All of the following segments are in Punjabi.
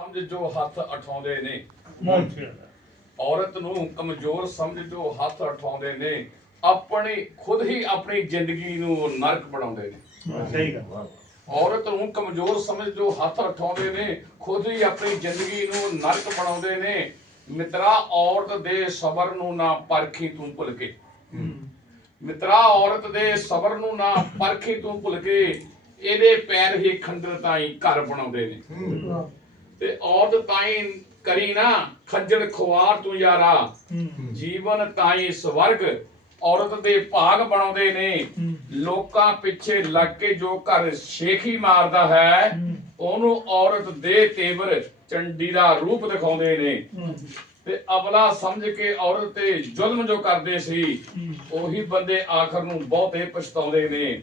ਸਮਝ ਜੋ ਹੱਥ ਉਠਾਉਂਦੇ ਨੇ। ਔਰਤ ਨੂੰ ਕਮਜ਼ੋਰ ਸਮਝ ਜੋ ਹੱਥ ਉਠਾਉਂਦੇ ਨੇ ਆਪਣੀ ਖੁਦ ਹੀ ਆਪਣੀ ਜ਼ਿੰਦਗੀ ਨੂੰ ਨਰਕ ਬਣਾਉਂਦੇ ਨੇ। ਸਹੀ ਗੱਲ। ਔਰਤ ਨੂੰ ਕਮਜ਼ੋਰ ਸਮਝ ਜੋ ਹੱਥ ਉਠਾਉਂਦੇ ਨੇ ਖੁਦ ਹੀ ਆਪਣੀ ਜ਼ਿੰਦਗੀ ਨੂੰ ਨਰਕ ਬਣਾਉਂਦੇ ਨੇ। ਮਿੱਤਰਾ ਔਰਤ ਦੇ ਸਬਰ ਨੂੰ ਨਾ ਪਰਖੀ ਤੂੰ ਭੁੱਲ ਕੇ। ਮਿੱਤਰਾ ਔਰਤ ਦੇ ਸਬਰ ਨੂੰ ਨਾ ਪਰਖੀ ਤੂੰ ਭੁੱਲ ਕੇ ਇਹਦੇ ਪੈਰ ਹੀ ਖੰਡਰ ਤਾਈ ਘਰ ਬਣਾਉਂਦੇ ਨੇ। ਤੇ ਔਰਤ ਤਾਈ ਕਰੀ ਨਾ ਖੱਜਲ ਖੁਆਰ ਤੂੰ ਯਾਰਾ। ਜੀਵਨ ਤਾਈ ਸਵਰਗ ਔਰਤ ਦੇ ਭਾਗ ਬਣਾਉਂਦੇ ਨੇ। ਲੋਕਾਂ ਪਿੱਛੇ ਲੱਗ ਕੇ ਜੋ ਘਰ ਸ਼ੇਖੀ ਮਾਰਦਾ ਹੈ ਉਹਨੂੰ ਔਰਤ ਦੇ ਤੇਵਰ ਚੰਡੀ ਦਾ ਰੂਪ ਦਿਖਾਉਂਦੇ ਨੇ। ਤੇ ਅਬਲਾ ਸਮਝ ਕੇ ਔਰਤ ਤੇ ਜ਼ੁਲਮ ਜੋ ਕਰਦੇ ਸੀ ਉਹੀ ਬੰਦੇ ਆਖਰ ਨੂੰ ਬਹੁਤੇ ਪਛਤਾਉਂਦੇ ਨੇ।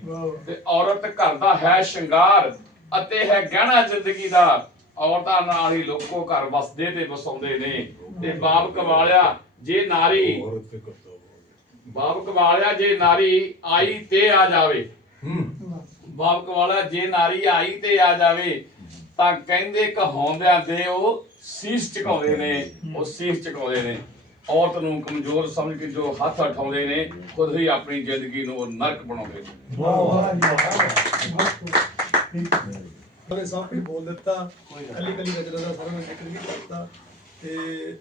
ਤੇ ਔਰਤ ਘਰ ਦਾ ਹੈ ਸ਼ਿੰਗਾਰ ਅਤੇ ਹੈ ਗਹਿਣਾ ਜ਼ਿੰਦਗੀ ਦਾ। ਔਰਤਾਂ ਨਾਲ ਹੀ ਲੋਕੋ ਘਰ ਵਸਦੇ ਤੇ ਵਸਾਉਂਦੇ ਨੇ। ਤੇ ਬਾਪ ਕਵਾਲਿਆ ਜੇ ਨਾਰੀ ਬਾਪ ਕਵਾਲਿਆ ਜੇ ਨਾਰੀ ਆਈ ਤੇ ਆ ਜਾਵੇ। ਬਾਪ ਕਵਾਲਿਆ ਜੇ ਨਾਰੀ ਆਈ ਤੇ ਆ ਜਾਵੇ ਤਾਂ ਕਹਿੰਦੇ ਕਹਾਉਂਦਿਆਂ ਦੇ ਉਹ ਸੀਸ ਝੁਕਾਉਂਦੇ ਨੇ। ਉਹ ਸੀਸ ਝੁਕਾਉਂਦੇ ਨੇ। ਔਰਤ ਨੂੰ ਕਮਜ਼ੋਰ ਸਮਝ ਕੇ ਜੋ ਹੱਥ ਉਠਾਉਂਦੇ ਨੇ ਖੁਦ ਹੀ ਆਪਣੀ ਜ਼ਿੰਦਗੀ ਨੂੰ ਨਰਕ ਬਣਾਉਂਦੇ ਨੇ। ਉਹਨੇ ਸਭ ਕੁਝ ਬੋਲ ਦਿੱਤਾ। ਕੱਲੀ ਕੱਲੀ ਗਜਰਾ ਦਾ ਸਾਰਾ ਜ਼ਿਕਰ ਵੀ ਕਰਤਾ। ਤੇ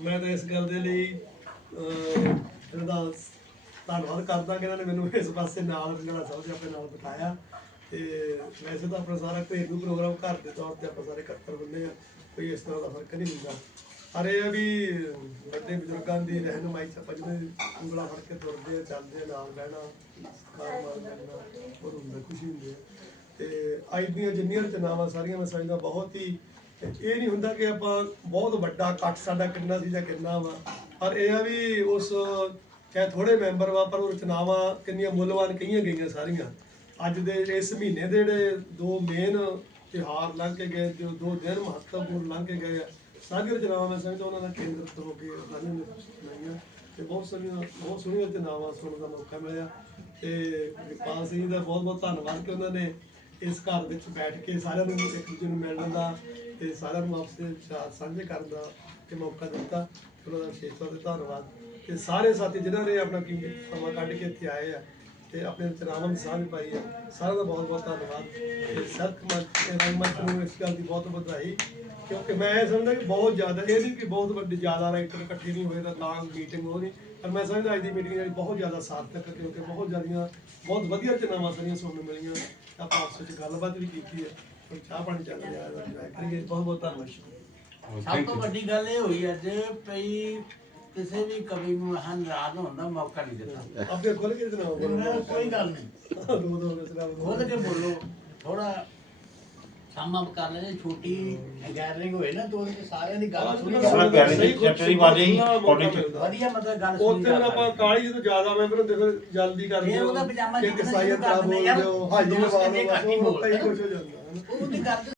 ਮੈਂ ਤਾਂ ਇਸ ਗੱਲ ਦੇ ਲਈ ਇਹਨਾਂ ਦਾ ਧੰਨਵਾਦ ਕਰਦਾ ਕਿ ਇਹਨਾਂ ਨੇ ਮੈਨੂੰ ਇਸ ਪਾਸੇ ਨਾਲ ਸਾਹਿਬ ਦੇ ਆਪਣੇ ਨਾਲ ਬਿਠਾਇਆ। ਤੇ ਵੈਸੇ ਤਾਂ ਆਪਣਾ ਸਾਰਾ ਘਰੇਲੂ ਪ੍ਰੋਗਰਾਮ ਘਰ ਦੇ ਤੌਰ ਤੇ ਆਪਾਂ ਸਾਰੇ ਇਕੱਤਰ ਹੁੰਦੇ ਆ ਕੋਈ ਇਸ ਤਰ੍ਹਾਂ ਦਾ ਫ਼ਰਕ ਨਹੀਂ ਹੁੰਦਾ। ਪਰ ਇਹ ਆ ਵੀ ਵੱਡੇ ਬਜ਼ੁਰਗਾਂ ਦੀ ਰਹਿਨੁਮਾਈ ਚ ਆਪਾਂ ਉਂਗਲਾ ਫੜ ਕੇ ਤੁਰਦੇ ਆ ਚੱਲਦੇ ਆ ਨਾਲ ਬਹਿਣਾ ਕਾਰ ਮਾਰ ਲੈਣਾ ਉਹ ਹੁੰਦਾ ਖੁਸ਼ੀ ਹੁੰਦੀ ਹੈ। ਤੇ ਅੱਜ ਦੀਆਂ ਜਿੰਨੀਆਂ ਰਚਨਾਵਾਂ ਸਾਰੀਆਂ ਮੈਂ ਸਮਝਦਾ ਬਹੁਤ ਹੀ ਇਹ ਨਹੀਂ ਹੁੰਦਾ ਕਿ ਆਪਾਂ ਬਹੁਤ ਵੱਡਾ ਇਕੱਠ ਸਾਡਾ ਕਿੰਨਾ ਸੀ ਜਾਂ ਕਿੰਨਾ ਵਾ, ਪਰ ਇਹ ਆ ਵੀ ਉਸ ਚਾਹੇ ਥੋੜੇ ਮੈਂਬਰ ਵਾ, ਪਰ ਉਹ ਰਚਨਾਵਾਂ ਕਿੰਨੀਆਂ ਮੁੱਲਵਾਨ ਕਹੀਆਂ ਗਈਆਂ ਸਾਰੀਆਂ। ਅੱਜ ਦੇ ਇਸ ਮਹੀਨੇ ਦੇ ਜਿਹੜੇ ਦੋ ਮੇਨ ਤਿਉਹਾਰ ਲੰਘ ਕੇ ਗਏ, ਜੋ ਦੋ ਦਿਨ ਮਹੱਤਵਪੂਰਨ ਲੰਘ ਕੇ ਗਏ ਆ, ਸਾਰੀਆਂ ਰਚਨਾਵਾਂ ਮੈਂ ਸਮਝਦਾ ਉਹਨਾਂ ਦਾ ਕੇਂਦਰਿਤ ਹੋ ਕੇ ਸਾਰੀਆਂ ਨੇ ਤੇ ਬਹੁਤ ਸਾਰੀਆਂ, ਬਹੁਤ ਸੋਹਣੀਆਂ ਰਚਨਾਵਾਂ ਸੁਣਨ ਦਾ ਮੌਕਾ ਮਿਲਿਆ। ਤੇ ਵਿਪਾਲ ਸਿੰਘ ਜੀ ਦਾ ਬਹੁਤ ਬਹੁਤ ਧੰਨਵਾਦ ਕਿ ਉਹਨਾਂ ਨੇ ਇਸ ਘਰ ਵਿੱਚ ਬੈਠ ਕੇ ਸਾਰਿਆਂ ਨੂੰ ਇੱਕ ਦੂਜੇ ਨੂੰ ਮਿਲਣ ਦਾ ਤੇ ਸਾਰਿਆਂ ਨੂੰ ਆਪਸੇ ਵਿਚਾਰ ਸਾਂਝੇ ਕਰਨ ਦਾ ਕਿ ਮੌਕਾ ਦਿੱਤਾ। ਤੇ ਉਹਨਾਂ ਦਾ ਵਿਸ਼ੇਸ਼ ਤੌਰ ਤੇ ਧੰਨਵਾਦ। ਤੇ ਸਾਰੇ ਸਾਥੀ ਜਿਨ੍ਹਾਂ ਨੇ ਆਪਣਾ ਕੀਮਤੀ ਸਮਾਂ ਕੱਢ ਕੇ ਇੱਥੇ ਆਏ ਆ ਤੇ ਆਪਣੇ ਵਿਚਾਰਾਂ ਦੀ ਸਾਂਝ ਪਾਈ ਹੈ। ਸਾਰਿਆਂ ਦਾ ਬਹੁਤ ਬਹੁਤ ਧੰਨਵਾਦ। ਤੇ ਸਰਕ ਮੰਚ ਤੇ ਰੰਗ ਨੂੰ ਇਸ ਗੱਲ ਦੀ ਬਹੁਤ ਵਧਾਈ, ਕਿਉਂਕਿ ਮੈਂ ਇਹ ਸਮਝਦਾ ਕਿ ਬਹੁਤ ਜ਼ਿਆਦਾ, ਇਹ ਨਹੀਂ ਕਿ ਬਹੁਤ ਵੱਡੇ ਜ਼ਿਆਦਾ ਰਾਈਟਰ ਇਕੱਠੇ ਨਹੀਂ ਹੋਏ ਤਾਂ ਤਾਂ ਮੀਟਿੰਗ ਹੋ ਰਹੀ, ਪਰ ਮੈਂ ਸਮਝਦਾ ਅੱਜ ਦੀ ਮੀਟਿੰਗ ਜਿਹੜੀ ਬਹੁਤ ਜ਼ਿਆਦਾ ਸਾਰਥਕ ਹੈ, ਕਿਉਂਕਿ ਬਹੁਤ ਜ਼ਿਆਦੀਆਂ, ਬਹੁਤ ਵਧੀਆ ਚਨਾਵਾਂ ਸਾਰੀਆਂ ਸੁਣਨ ਨੂੰ ਮਿਲੀਆਂ। ਆਪਾਂ ਆਪਸ ਵਿੱਚ ਗੱਲਬਾਤ ਵੀ ਕੀਤੀ ਹੈ, ਹੁਣ ਚਾਹ ਪਾਣੀ ਚੱਲ ਰਿਹਾ ਹੈ ਕਰੀਏ। ਬਹੁਤ ਬਹੁਤ ਧੰਨਵਾਦ। ਸਭ ਤੋਂ ਵੱਡੀ ਗੱਲ ਇਹ ਹੋਈ ਅੱਜ, ਭਈ ਕਿਸੇ ਵੀ ਕਵੀ ਨੂੰ ਹਾਂ ਨਾਰਾਜ਼ ਹੋਣ ਦਾ ਮੌਕਾ ਨਹੀਂ ਦਿੱਤਾ। ਆਪੇ ਖੋਲ ਕੇ ਜਨਾਬ ਕੋਈ ਗੱਲ ਨਹੀਂ। ਦੋ ਦੋ ਜਨਾਬ ਖੋਲ ਕੇ ਬੋਲੋ। ਥੋੜਾ ਸਾਮਾ ਕਰ ਲੈਣੇ ਛੋਟੀ ਗੈਦਰਿੰਗ ਹੋਏ ਨਾ ਤੋਂ ਸਾਰਿਆਂ ਦੀ ਗੱਲ ਸੁਣੀ ਸਾਰਾ ਦੀ ਚੈਪਟਰ ਵਾਲੇ ਹੀ ਚ। ਵਧੀਆ ਮਤਲਬ ਗੱਲ ਸੁਣੀ ਉੱਥੇ ਆਪਾਂ ਕਾਲੀ ਜਦੋਂ ਜ਼ਿਆਦਾ ਮੈਂਬਰ ਹੁੰਦੇ ਫਿਰ ਜਲਦੀ ਕਰਦੇ ਇਹ ਉਹਦਾ ਪਜਾਮਾ ਕਿ ਤਰ੍ਹਾਂ ਦਿੰਦੇ ਯਾਰ। ਬੋਲਦੇ ਹੋ ਹਾਜੀ ਹੀ ਉਹ ਆ। ਕੁਝ ਹੋ ਜਾਂਦਾ। ਉਹ ਤੇ ਗੱਲ